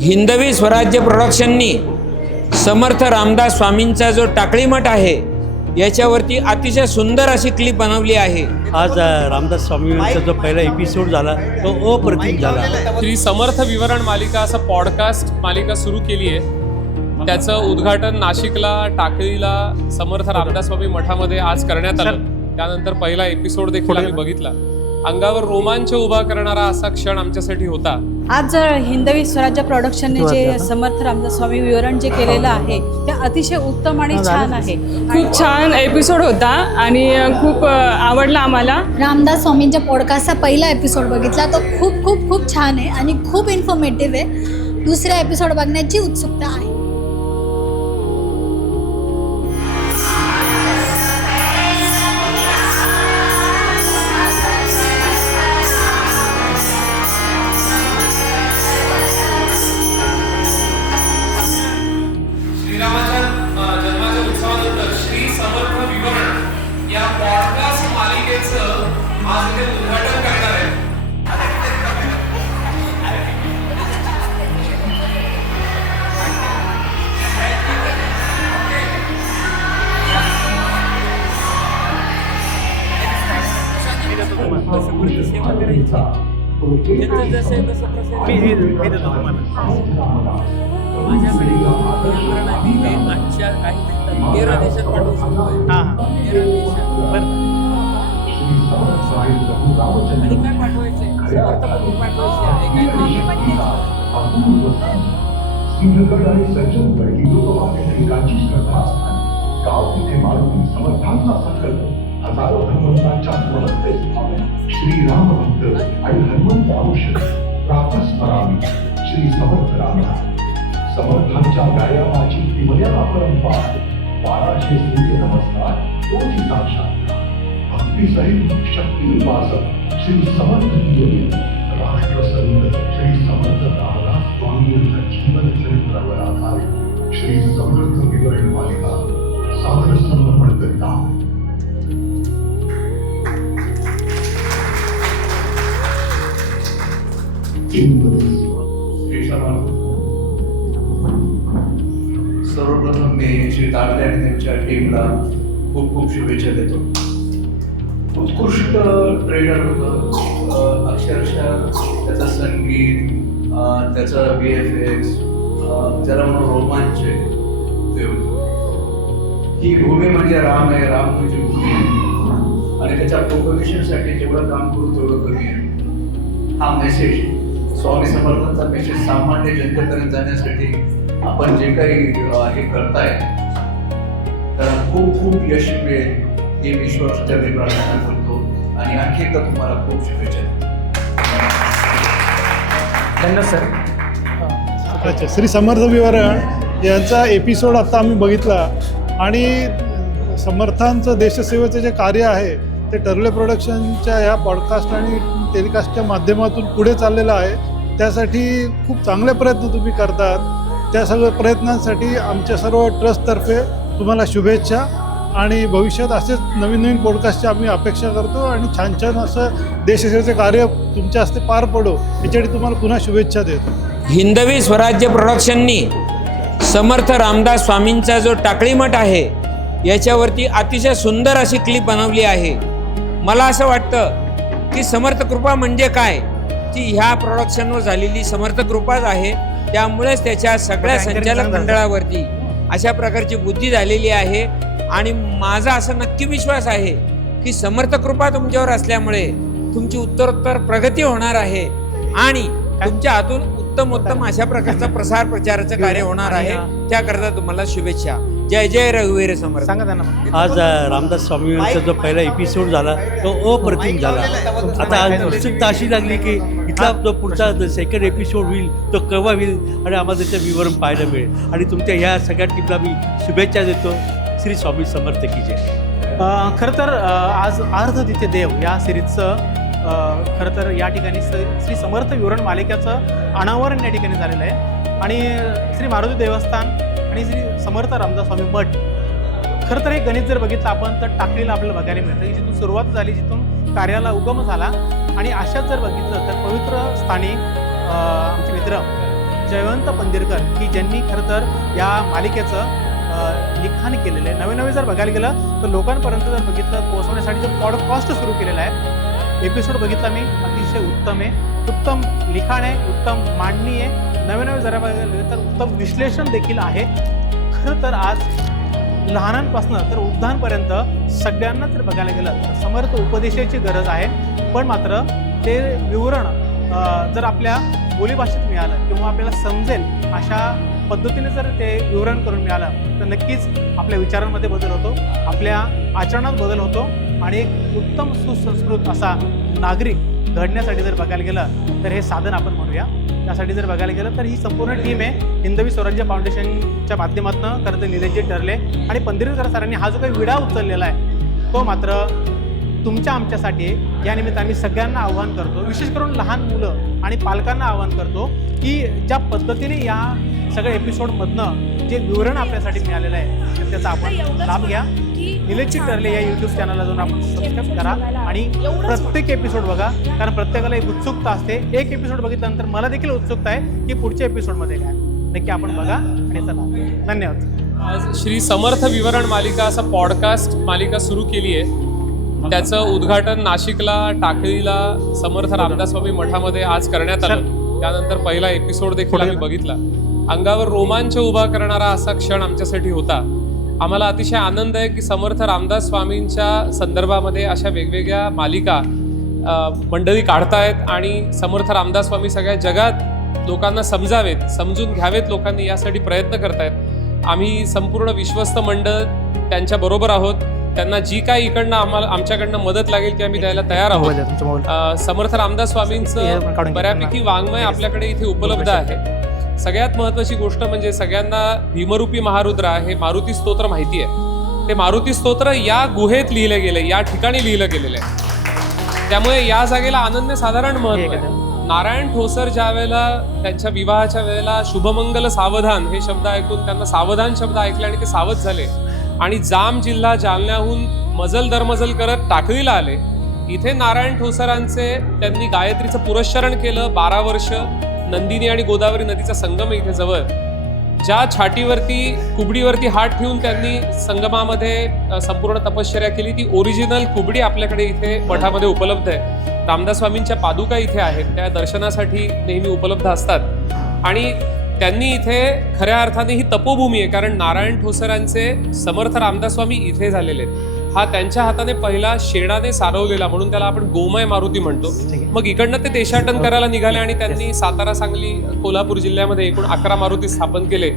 हिंदवी स्वराज्य प्रोडक्शननी समर्थ रामदास स्वामींचा जो टाकळी मठ आहे याच्यावरती अतिशय सुंदर अशी क्लिप बनवली आहे। आज रामदास स्वामींचा जो पहिला एपिसोड झाला तो अप्रतिम झाला। श्री समर्थ विवरण मालिका असं पॉडकास्ट मालिका सुरू केली आहे। त्याचं उद्घाटन नाशिकला टाकळीला समर्थ रामदास स्वामी मठामध्ये आज करण्यात आलं। त्यानंतर पहिला एपिसोड देखील आम्ही बघितला। अंगावर रोमांच उभा करणारा असा क्षण आमच्यासाठी होता। आज हिंदवी स्वराज्य प्रोडक्शनने जे समर्थ रामदास स्वामी विवरण जे केलेलं आहे ते अतिशय उत्तम आणि छान आहे। खूप छान एपिसोड होता आणि खूप आवडला आम्हाला। रामदास स्वामींच्या पॉडकास्टचा पहिला एपिसोड बघितला तो खूप खूप खूप छान आहे आणि खूप इन्फॉर्मेटिव्ह आहे। दुसरा एपिसोड बघण्याची उत्सुकता आहे। जन्माच्या उत्सवानंतर श्री समर्थ विवरण या पॉडकास्ट मालिकेचं आज इथे उद्घाटन करणार आहे। माझ्याकडे नियंत्रण आहे ते आजच्या काही मिनिटात 13 देशात पाठवू शकतोय। 13 देशात आणि काय पाठवायचंय समर्थक पाठवायचे आहे काय सिंहगड आणि सज्जनगड ही लोकमान्य टिळकांची श्रद्धा असतात। गाव तिथे मारुती समर्थांचा संकल्प हजारो धर्मस्थांच्या स्वहस्ते श्रीराम भक्त आणि हनुमंत औषध प्रातस्मरामी श्री समर्थ रामदास समर्थांच्या व्यायामाची विमर्यादा परंपरा 1200 सूर्य नमस्कार तोची साक्षात भक्तीसहित शक्ती उपासक श्री समर्थ योगी राष्ट्रसंत श्री समर्थ रामदास स्वामींच्या जीवन चरित्रावर आधारित श्री समर्थ विवरण मालिका सादर समर्पण करीत आहोत। श्री समर्थ सर्वप्रथम मी श्री ताडले आणि त्यांच्या टीमला खूप खूप शुभेच्छा देतो। उत्कृष्ट ट्रेलर होतं, अक्षरशः त्याचं संगीत, त्याचा VFX, त्याला म्हणून रोमांच ते होतं। ही भूमी म्हणजे राम आहे, राम म्हणजे भूमी आहे आणि त्याच्या प्रोपगेशनसाठी जेवढं काम करू तेवढं कमी आहे। हा मेसेज स्वामी समर्थांचा मेसेज सामान्य जनतेपर्यंत जाण्यासाठी आपण जे काही हे करताय त्याला खूप खूप यश मिळेल ही विश्वासाच्या मी प्रार्थना करतो आणि आणखी एकदा तुम्हाला खूप शुभेच्छा देतो। धन्यवाद सर। अच्छा, श्री समर्थ विवरण यांचा एपिसोड आता आम्ही बघितला आणि समर्थांचं देशसेवेचं जे कार्य आहे ते टर्ले प्रोडक्शनच्या ह्या पॉडकास्ट आणि टेलिकास्टच्या माध्यमातून पुढे चाललेलं आहे। त्यासाठी खूप चांगले प्रयत्न तुम्ही करतात। त्या सगळ्या प्रयत्नांसाठी आमच्या सर्व ट्रस्टतर्फे तुम्हाला शुभेच्छा आणि भविष्यात असेच नवीन नवीन पॉडकास्टची आम्ही अपेक्षा करतो आणि छान छान असं देशसेवेचे कार्य तुमच्या हस्ते पार पडो याच्यासाठी तुम्हाला पुन्हा शुभेच्छा देतो। हिंदवी स्वराज्य प्रोडक्शननी समर्थ रामदास स्वामींचा जो टाकळी मठ आहे याच्यावरती अतिशय सुंदर अशी क्लिप बनवली आहे। मला असं वाटतं की समर्थ कृपा म्हणजे काय, ती ह्या प्रोडक्शनवर झालेली समर्थ कृपाच आहे। त्यामुळेच त्याच्या सगळ्या संचालक मंडळावरती अशा प्रकारची बुद्धी झालेली आहे आणि माझा असा नक्की विश्वास आहे की समर्थ कृपा तुमच्यावर असल्यामुळे तुमची उत्तरोत्तर प्रगती होणार आहे आणि तुमच्या हातून उत्तम अशा प्रकारचा प्रसार प्रचाराचं कार्य होणार आहे। त्याकरता तुम्हाला शुभेच्छा। जय जय रघुवीर समर्थ। सांगा त्यांना। आज रामदास स्वामींचा जो पहिला एपिसोड झाला तो अप्रतिम झाला। आता उत्सुकता अशी लागली की इथला जो पुढचा सेकंड एपिसोड होईल तो केव्हा होईल आणि आम्हाला त्याचं विवरण पाहायला मिळेल आणि तुमच्या ह्या सगळ्या टीमला मी शुभेच्छा देतो। श्री स्वामी समर्थ की जय। खरं तर आज अर्ध तिथे देव या सिरीजचं खरं तर या ठिकाणी श्री समर्थ विवरण मालिकेचं अनावरण या ठिकाणी झालेलं आहे आणि श्री मारुती देवस्थान आणि श्री समर्थ रामदास स्वामी मठ खरं तर हे गणित जर बघितलं आपण तर टाकळीला आपल्याला बघायला मिळतं की जिथून सुरुवात झाली, जिथून कार्याला उगम झाला आणि अशाच जर बघितलं तर पवित्र स्थानी आमचे मित्र जयवंत पंदिरकर की ज्यांनी खरं तर या मालिकेचं लिखाण केलेलं आहे. नवे जर बघायला गेलं तर लोकांपर्यंत जर बघितलं पोहोचवण्यासाठी जो पॉडकास्ट सुरू केलेला आहे, एपिसोड बघितला मी, अतिशय उत्तम आहे. उत्तम लिखाण आहे, उत्तम मांडणी आहे. नवे जरा बघायला गेलं तर उत्तम विश्लेषण देखील आहे. खरं तर आज लहानांपासून तर वृद्धांपर्यंत सगळ्यांना जर बघायला गेलं तर समर्थ उपदेशाची गरज आहे. पण मात्र ते विवरण जर आपल्या बोलीभाषेत मिळालं किंवा आपल्याला समजेल अशा पद्धतीने जर ते विवरण करून मिळालं तर नक्कीच आपल्या विचारांमध्ये बदल होतो, आपल्या आचरणात बदल होतो आणि एक उत्तम सुसंस्कृत असा नागरिक घडण्यासाठी जर बघायला गेलं तर हे साधन आपण म्हणूया. त्यासाठी जर बघायला गेलं तर ही संपूर्ण टीम आहे हिंदवी स्वराज्य फाउंडेशनच्या माध्यमातून खरं तर निलेशजी ठरले आणि पंदिरकर सरांनी हा जो काही विडा उचललेला आहे तो मात्र तुमच्या आमच्यासाठी या निमित्ताने मी सगळ्यांना आव्हान करतो, विशेष करून लहान मुलं आणि पालकांना आव्हान करतो की ज्या पद्धतीने या सगळ्या एपिसोडमधनं जे विवरण आपल्यासाठी मिळालेलं आहे तर त्याचा आपण लाभ घ्या. निलेशजी ठरले या यूट्यूब चॅनलला जाऊन आपण सबस्क्राईब करा आणि प्रत्येक एपिसोड बघा, कारण प्रत्येकाला एक उत्सुकता असते. एक एपिसोड बघितल्यानंतर मला देखील उत्सुकता आहे की पुढच्या एपिसोडमध्ये काय, नक्की आपण बघा आणि चला. धन्यवाद. आज श्री समर्थ विवरण मालिका असा पॉडकास्ट मालिका सुरू केली आहे. त्याचं उद्घाटन नाशिकला टाकळीला समर्थ रामदास स्वामी मठामध्ये आज करण्यात आलं. त्यानंतर पहिला एपिसोड देखील आम्ही बघितला. अंगावर रोमांच उभा करणारा असा क्षण आमच्यासाठी होता. आम्हाला अतिशय आनंद आहे की समर्थ रामदास स्वामींच्या संदर्भामध्ये अशा वेगवेगळ्या मालिका मंडळी काढतायत आणि समर्थ रामदास स्वामी सगळ्या जगात लोकांना समजावेत, समजून घ्यावेत लोकांनी, यासाठी प्रयत्न करतायत. आम्ही संपूर्ण विश्वस्त मंडळ त्यांच्याबरोबर आहोत. त्यांना जी काही इकडनं आमच्याकडनं मदत लागेल ती आम्ही द्यायला तयार आहोत. समर्थ रामदास स्वामींचं बऱ्यापैकी वाङ्मय आपल्याकडे इथे उपलब्ध आहे. सगळ्यात महत्त्वाची गोष्ट म्हणजे सगळ्यांना भीमरूपी महारुद्र आहे मारुती स्तोत्र माहिती आहे. ते मारुती स्तोत्र या गुहेत लिहिलं गेलं, या ठिकाणी लिहिलं गेलेलं आहे. त्यामुळे या जागेला अनन्यसाधारण महत्त्व आहे. नारायण ठोसर ज्या वेळेला त्यांच्या विवाहाच्या वेळेला शुभमंगल सावधान हे शब्द ऐकून त्यांना सावधान शब्द ऐकले आणि ते सावध झाले आणि जाम जिल्हा जालन्याहून मजल दरमजल करत टाकळीला आले. इथे नारायण ठोसरांचे त्यांनी गायत्रीचं पुरस्चरण केलं. 12 वर्ष नंदिनी आणि गोदावरी नदीचा संगम इथे जवळ, ज्या छाटीवरती कुबडीवरती हात ठेवून त्यांनी संगमामध्ये संपूर्ण तपश्चर्या केली, ती ओरिजिनल कुबडी आपल्याकडे इथे मठामध्ये उपलब्ध आहे. रामदास स्वामींच्या पादुका इथे आहेत, त्या दर्शनासाठी नेहमी उपलब्ध असतात. आणि त्यांनी इथे खऱ्या अर्थाने ही तपोभूमी आहे, कारण नारायण ठोसरांचे समर्थ रामदास स्वामी इथे झालेले आहेत. हा त्यांच्या हाताने पहिला शेणाने सारवलेला, म्हणून त्याला आपण गोमय मारुती म्हणतो. मग इकडनं ते देशाटन करायला निघाले आणि त्यांनी सातारा, सांगली, कोल्हापूर जिल्ह्यामध्ये एकूण 11 मारुती स्थापन केले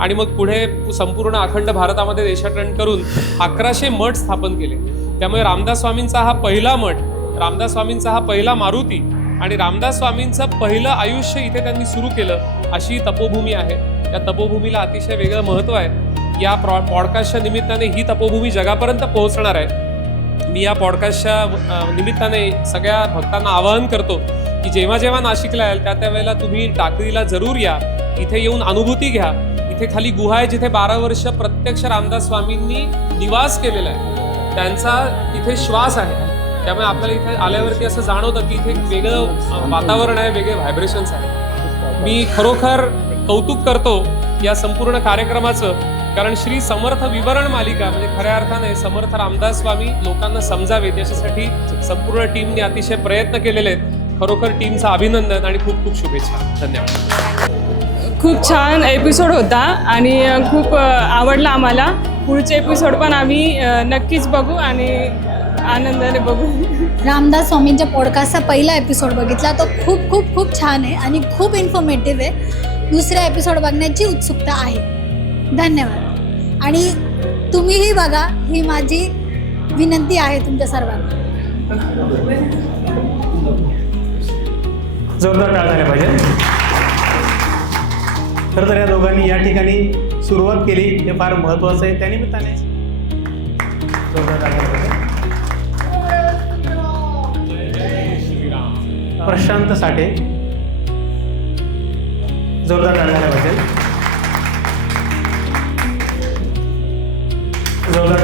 आणि मग पुढे संपूर्ण अखंड भारतामध्ये देशाटन करून 1100 मठ स्थापन केले. त्यामुळे रामदास स्वामींचा हा पहिला मठ, रामदास स्वामींचा हा पहिला मारुती आणि रामदास स्वामींचं पहिलं आयुष्य इथे त्यांनी सुरू केलं, अशी तपोभूमी आहे. त्या तपोभूमीला अतिशय वेगळं महत्त्व आहे. या पॉडकास्टच्या निमित्ताने ही तपोभूमी जगापर्यंत पोहोचणार आहे. मी या पॉडकास्टच्या निमित्ताने सगळ्या भक्तांना आवाहन करतो की जेव्हा जेव्हा नाशिकला याल त्या वेळेला तुम्ही टाकळीला जरूर या. इथे येऊन अनुभूती घ्या. इथे खाली गुहा आहे जिथे 12 वर्ष प्रत्यक्ष रामदास स्वामींनी निवास केलेला आहे, त्यांचा इथे श्वास आहे. त्यामुळे आपल्याला इथे आल्यावरती असं जाणवतं की इथे एक वेगळं वातावरण आहे, वेगळे व्हायब्रेशन्स आहे. मी खरोखर कौतुक करतो या संपूर्ण कार्यक्रमाचं, कारण श्री समर्थ विवरण मालिका म्हणजे खऱ्या अर्थाने समर्थ रामदास स्वामी लोकांना समजावेत याच्यासाठी संपूर्ण टीमने अतिशय प्रयत्न केलेले आहेत. खरोखर टीमचं अभिनंदन आणि खूप खूप शुभेच्छा. धन्यवाद. खूप छान एपिसोड होता आणि खूप आवडला आम्हाला. पुढचे एपिसोड पण आम्ही नक्कीच बघू आणि आनंदाने बघू. रामदास स्वामींच्या पॉडकास्टचा पहिला एपिसोड बघितला, तो खूप खूप खूप छान आहे आणि खूप इन्फॉर्मेटिव्ह आहे. दुसरा एपिसोड बघण्याची उत्सुकता आहे. धन्यवाद. आणि तुम्हीही बघा, ही माझी विनंती आहे तुमच्या सर्वांना. जोरदार टाळ झाल्या पाहिजे. खरं तर या दोघांनी या ठिकाणी सुरुवात केली हे फार महत्त्वाचं आहे. त्यानिमित्ताने जोरदार टाळ झाल्या पाहिजे. प्रशांत साठे, जोरदार टाळ झाल्या पाहिजे. जोरदार